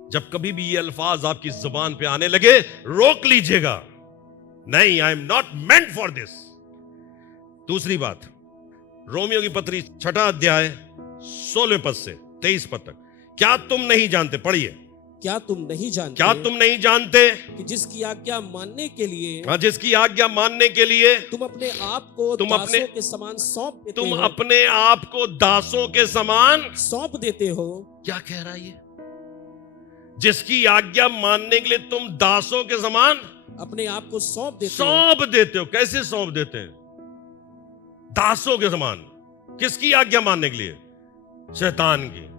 जब कभी भी ये अल्फाज आपकी जुबान पे आने लगे, रोक लीजिएगा, नहीं, I am not meant for this. दूसरी बात, रोमियो की पत्री 6 अध्याय 16 पद से 23 पद तक, क्या तुम नहीं जानते, पढ़िए, क्या तुम नहीं जानते, क्या तुम नहीं जानते कि जिसकी आज्ञा मानने के लिए, हाँ, जिसकी आज्ञा मानने के लिए तुम अपने आप को तुम दासों अपने- के समान सौंप देते तुम हो, अपने आप को दासों के समान, सौंप देते हो। क्या कह रहा है ये, जिसकी आज्ञा मानने के लिए तुम दासों के समान अपने आप को सौंप देते हो। सौंप देते हो। कैसे सौंप देते हैं, दासों के समान, किसकी आज्ञा मानने के लिए, शैतान की,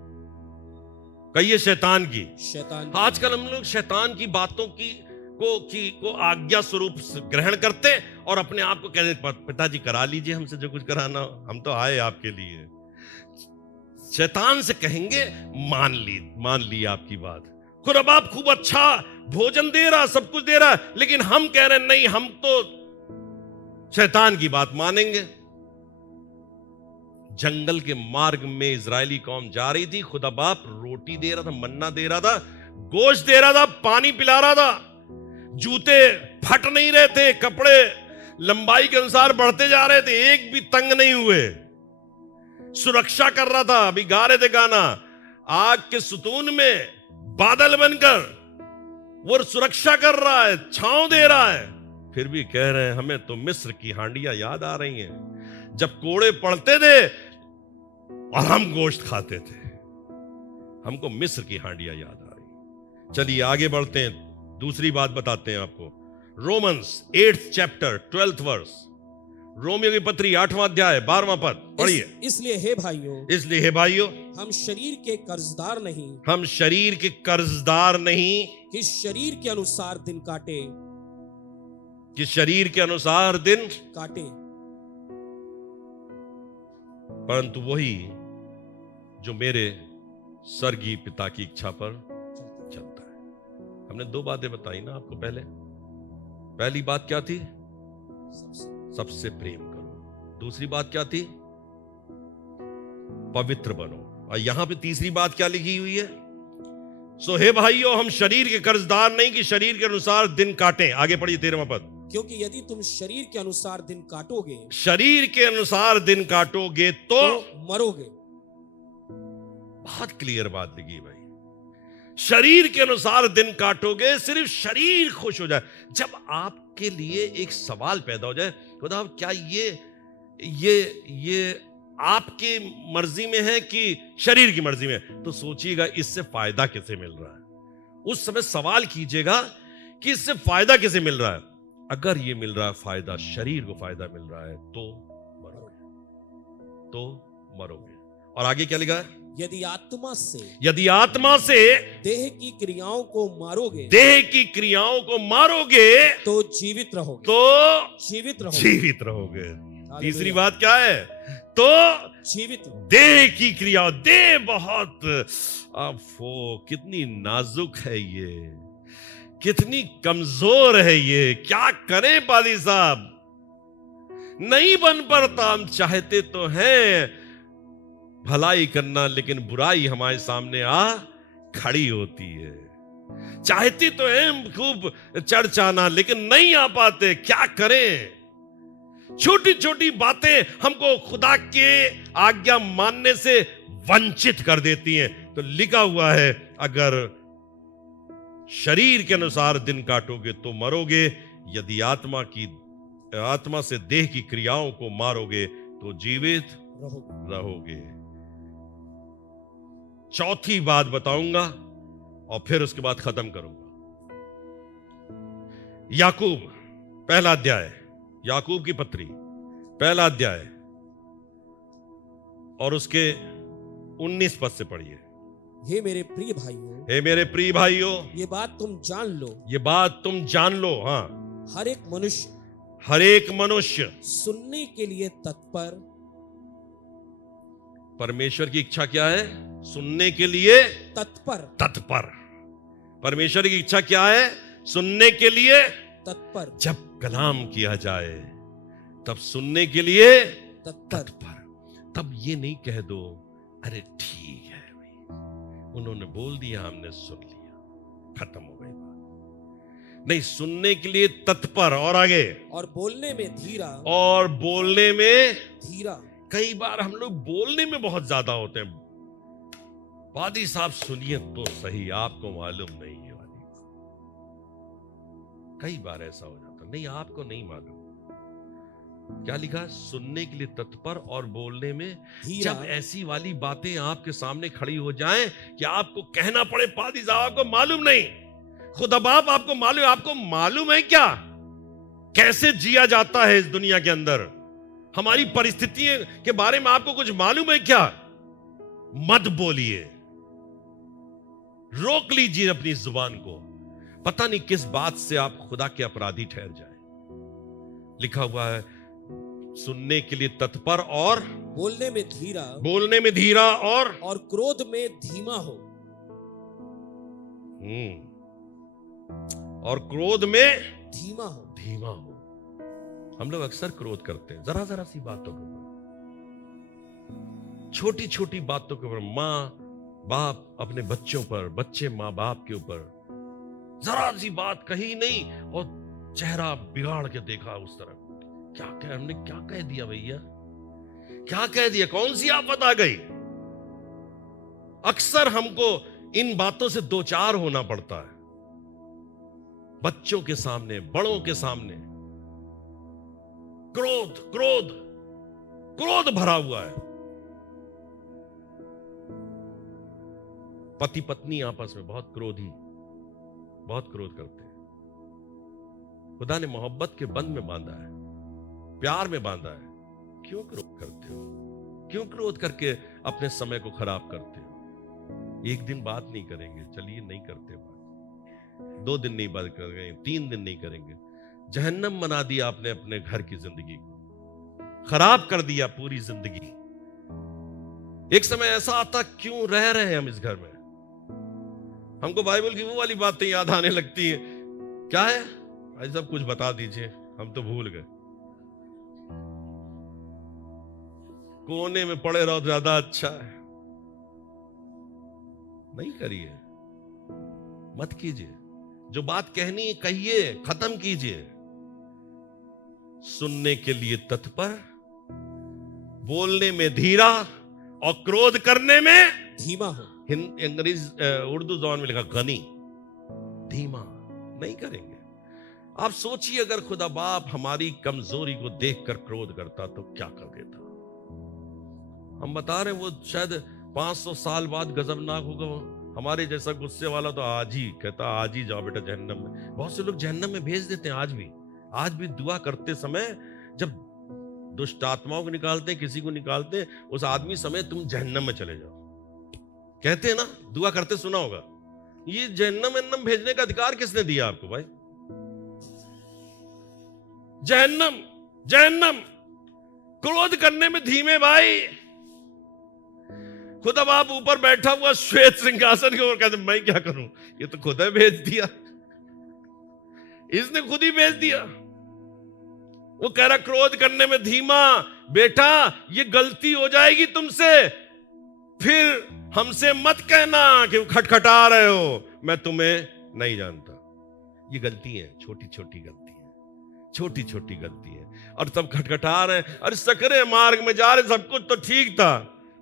कहिए शैतान की। शैतान, आजकल हम लोग शैतान की बातों को आज्ञा स्वरूप ग्रहण करते और अपने आप को कहते, पिताजी करा लीजिए हमसे जो कुछ कराना हो, हम तो आए आपके लिए। शैतान से कहेंगे मान ली आपकी बात, खुद बाप खूब अच्छा भोजन दे रहा, सब कुछ दे रहा, लेकिन हम कह रहे नहीं, हम तो शैतान की बात मानेंगे। जंगल के मार्ग में इजरायली कौम जा रही थी, खुदा बाप रोटी दे रहा था, मन्ना दे रहा था, गोश्त दे रहा था, पानी पिला रहा था, जूते फट नहीं रहे थे, कपड़े लंबाई के अनुसार बढ़ते जा रहे थे, एक भी तंग नहीं हुए, सुरक्षा कर रहा था। अभी गा रहे थे गाना, आग के सुतून में बादल बनकर वो सुरक्षा कर रहा है, छांव दे रहा है, फिर भी कह रहे हैं हमें तो मिस्र की हांडियां याद आ रही हैं, जब कोड़े पड़ते थे और हम गोश्त खाते थे, हमको मिस्र की हांडियां याद आ रही। चलिए आगे बढ़ते हैं, दूसरी बात बताते हैं आपको। Romans 8th chapter 12th verse, Romeo की पत्री 8वां अध्याय 12वां पद, पढ़िए। इसलिए हे भाइयों, इसलिए हे भाइयों, हम शरीर के कर्जदार नहीं, हम शरीर के कर्जदार नहीं, कि शरीर के अनुसार दिन काटे, कि शरीर के अनुसार दिन काटे, परंतु वही जो मेरे स्वर्गीय पिता की इच्छा पर चलता है। हमने 2 बातें बताई ना आपको पहले। पहली बात क्या थी, सबसे प्रेम करो। दूसरी बात क्या थी, पवित्र बनो। और यहां पे तीसरी बात क्या लिखी हुई है, सो हे भाइयों, हम शरीर के कर्जदार नहीं कि शरीर के अनुसार दिन काटें। आगे पढ़िए 13वां पद, क्योंकि यदि तुम शरीर के अनुसार दिन काटोगे, शरीर के अनुसार दिन काटोगे तो मरोगे। बहुत क्लियर बात लिखी भाई, शरीर के अनुसार दिन काटोगे, सिर्फ शरीर खुश हो जाए। जब आपके लिए एक सवाल पैदा हो जाए, खुदा क्या ये आपके मर्जी में है कि शरीर की मर्जी में, तो सोचिएगा इससे फायदा किसे मिल रहा है। उस समय सवाल कीजिएगा कि इससे फायदा किसे मिल रहा है। अगर ये मिल रहा है फायदा, शरीर को फायदा मिल रहा है, तो मरोगे। और आगे क्या लिखा है, यदि आत्मा से देह की क्रियाओं को मारोगे, देह की क्रियाओं को मारोगे तो जीवित रहोगे, जीवित रहोगे। तीसरी बात क्या है, तो जीवित देह की क्रिया, देह बहुत कितनी नाजुक है ये, कितनी कमजोर है ये, क्या करें पादी साहब, नहीं बन पड़ता। हम चाहते तो हैं भलाई करना, लेकिन बुराई हमारे सामने आ खड़ी होती है। चाहते तो हैं खूब चढ़चाना, लेकिन नहीं आ पाते, क्या करें। छोटी छोटी बातें हमको खुदा के आज्ञा मानने से वंचित कर देती हैं। तो लिखा हुआ है, अगर शरीर के अनुसार दिन काटोगे तो मरोगे, यदि आत्मा से देह की क्रियाओं को मारोगे तो जीवित रहोगे। चौथी बात बताऊंगा और फिर उसके बाद खत्म करूंगा। याकूब पहला अध्याय, याकूब की पत्री पहला अध्याय और उसके 19 पद से पढ़िए। हे मेरे प्रिय भाइयों, हे मेरे प्रिय भाइयों, ये बात तुम जान लो, ये बात तुम जान लो। हाँ, हर एक मनुष्य सुनने के लिए तत्पर। परमेश्वर की इच्छा क्या है? सुनने के लिए तत्पर। परमेश्वर की इच्छा क्या है? सुनने के लिए तत्पर। जब कलाम किया जाए तब सुनने के लिए तत्पर। तब ये नहीं कह दो अरे ठीक है भाई, उन्होंने बोल दिया, हमने सुन लिया, खत्म हो गई बात। नहीं, सुनने के लिए तत्पर। और आगे, और बोलने में धीरा। और बोलने में धीरा। कई बार हम लोग बोलने में बहुत ज्यादा होते हैं। वादी साहब सुनिए तो सही, आपको मालूम नहीं है वादी, कई बार ऐसा हो जाता। नहीं, आपको नहीं मालूम। क्या लिखा? सुनने के लिए तत्पर और बोलने में धीरा। जब ऐसी वाली बातें आपके सामने खड़ी हो जाएं कि आपको कहना पड़े, पादी साहब आपको मालूम नहीं, खुदा बाप आपको मालूम, आपको मालूम है क्या कैसे जिया जाता है इस दुनिया के अंदर, हमारी परिस्थितियों के बारे में आपको कुछ मालूम है क्या? मत बोलिए, रोक लीजिए अपनी जुबान को। पता नहीं किस बात से आप खुदा के अपराधी ठहर जाए। लिखा हुआ है, सुनने के लिए तत्पर और बोलने में धीरा। बोलने में धीरा और क्रोध में धीमा हो। और क्रोध में धीमा हो। हम लोग अक्सर क्रोध करते हैं जरा जरा सी बातों के ऊपर, छोटी छोटी बातों के ऊपर। माँ बाप अपने बच्चों पर, बच्चे माँ बाप के ऊपर, जरा सी बात कही नहीं और चेहरा बिगाड़ के देखा उस तरफ। हमने क्या कह दिया भैया, क्या कह दिया, कौन सी आफत आ गई? अक्सर हमको इन बातों से दो चार होना पड़ता है, बच्चों के सामने, बड़ों के सामने। क्रोध क्रोध क्रोध भरा हुआ है। पति पत्नी आपस में बहुत क्रोध करते हैं। खुदा ने मोहब्बत के बंध में बांधा है, प्यार में बांधा है। क्यों क्रोध करते हो? क्यों क्रोध करके अपने समय को खराब करते हो? एक दिन बात नहीं करेंगे, चलिए नहीं करते बात, 2 दिन नहीं बात करेंगे, 3 दिन नहीं करेंगे, जहन्नम बना दिया आपने अपने घर की जिंदगी को, खराब कर दिया पूरी जिंदगी। एक समय ऐसा आता, क्यों रह रहे हैं हम इस घर में? हमको बाइबल की वो वाली बातें याद आने लगती है। क्या है भाई साहब, कुछ बता दीजिए, हम तो भूल गए। कोने में पड़े रहो ज्यादा अच्छा है। नहीं करिए, मत कीजिए। जो बात कहनी है कहिए, खत्म कीजिए। सुनने के लिए तत्पर, बोलने में धीरा और क्रोध करने में धीमा हो। उर्दू जबान में लिखा गनी, धीमा नहीं करेंगे। आप सोचिए, अगर खुदा बाप हमारी कमजोरी को देखकर क्रोध करता तो क्या कर देता। हम बता रहे हैं, वो शायद 500 साल बाद गजबनाक होगा। हमारे जैसा गुस्से वाला तो आज ही कहता, आज ही जाओ बेटा जहन्नम में। बहुत से लोग जहन्नम में भेज देते हैं आज भी दुआ करते समय, जब दुष्ट आत्माओं को निकालते हैं, किसी को निकालते हैं, उस आदमी समय तुम जहन्नम में चले जाओ, कहते हैं ना, दुआ करते सुना होगा। ये जहन्नम भेजने का अधिकार किसने दिया आपको भाई? जहन्नम क्रोध करने में धीमे भाई। खुदा बाप ऊपर बैठा हुआ श्वेत सिंहासन के ऊपर, कहते मैं क्या करूं, ये तो खुदा भेज दिया। इसने खुद ही भेज दिया। वो कह रहा क्रोध करने में धीमा। बेटा ये गलती हो जाएगी तुमसे, फिर हमसे मत कहना कि खटखटा रहे हो, मैं तुम्हें नहीं जानता। ये गलती है, छोटी छोटी गलती है, छोटी छोटी गलती है। और तब खटखटा रहे, अरे सकरे मार्ग में जा रहे, सब कुछ तो ठीक था,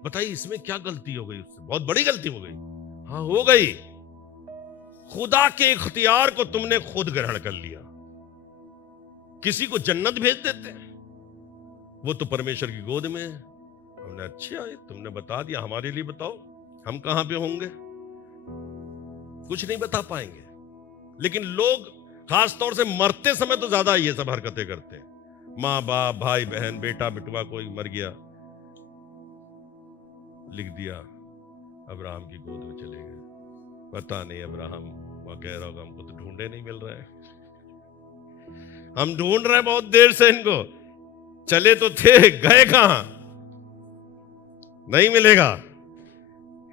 बताइए इसमें क्या गलती हो गई? उससे बहुत बड़ी गलती हो गई। हाँ हो गई, खुदा के इख्तियार को तुमने खुद ग्रहण कर लिया। किसी को जन्नत भेज देते हैं, वो तो परमेश्वर की गोद में है। हमने अच्छा तुमने बता दिया, हमारे लिए बताओ हम कहां पे होंगे? कुछ नहीं बता पाएंगे। लेकिन लोग खास तौर से मरते समय तो ज्यादा ये सब हरकतें करते हैं। माँ बाप, भाई बहन, बेटा बेटवा कोई मर गया, लिख दिया अब्राहम की गोद में चले गए। पता नहीं अब्राहम वहां कह रहा होगा हमको तो ढूंढे नहीं मिल रहा है, हम ढूंढ रहे हैं बहुत देर से इनको, चले तो थे, गए कहां? नहीं मिलेगा।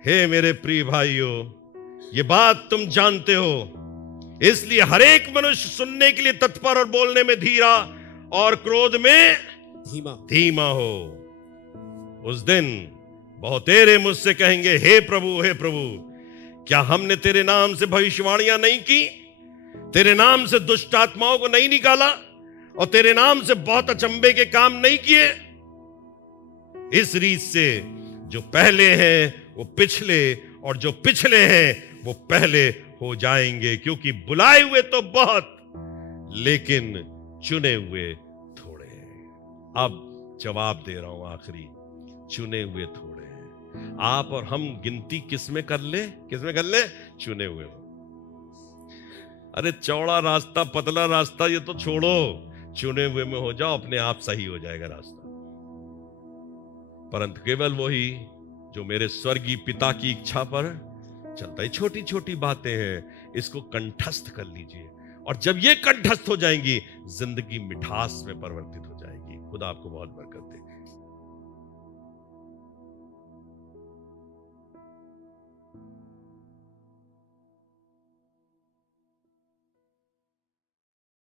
हे मेरे प्रिय भाइयों, ये बात तुम जानते हो, इसलिए हर एक मनुष्य सुनने के लिए तत्पर और बोलने में धीरा और क्रोध में धीमा धीमा हो। उस दिन बहुतेरे मुझसे कहेंगे, हे प्रभु क्या हमने तेरे नाम से भविष्यवाणियां नहीं की, तेरे नाम से दुष्ट आत्माओं को नहीं निकाला, और तेरे नाम से बहुत अचंभे के काम नहीं किए? इस रीत से जो पहले हैं वो पिछले, और जो पिछले हैं वो पहले हो जाएंगे। क्योंकि बुलाए हुए तो बहुत, लेकिन चुने हुए थोड़े हैं। अब जवाब दे रहा हूं आखिरी, चुने हुए थोड़े हैं। आप और हम गिनती किस में कर ले? चुने हुए हो। अरे चौड़ा रास्ता पतला रास्ता ये तो छोड़ो, चुने हुए में हो जाओ, अपने आप सही हो जाएगा रास्ता। परंतु केवल वही जो मेरे स्वर्गीय पिता की इच्छा पर चलता है। छोटी छोटी बातें हैं, इसको कंठस्थ कर लीजिए, और जब ये कंठस्थ हो जाएंगी, जिंदगी मिठास में परिवर्तित हो जाएगी। खुदा आपको बहुत बरकत दे।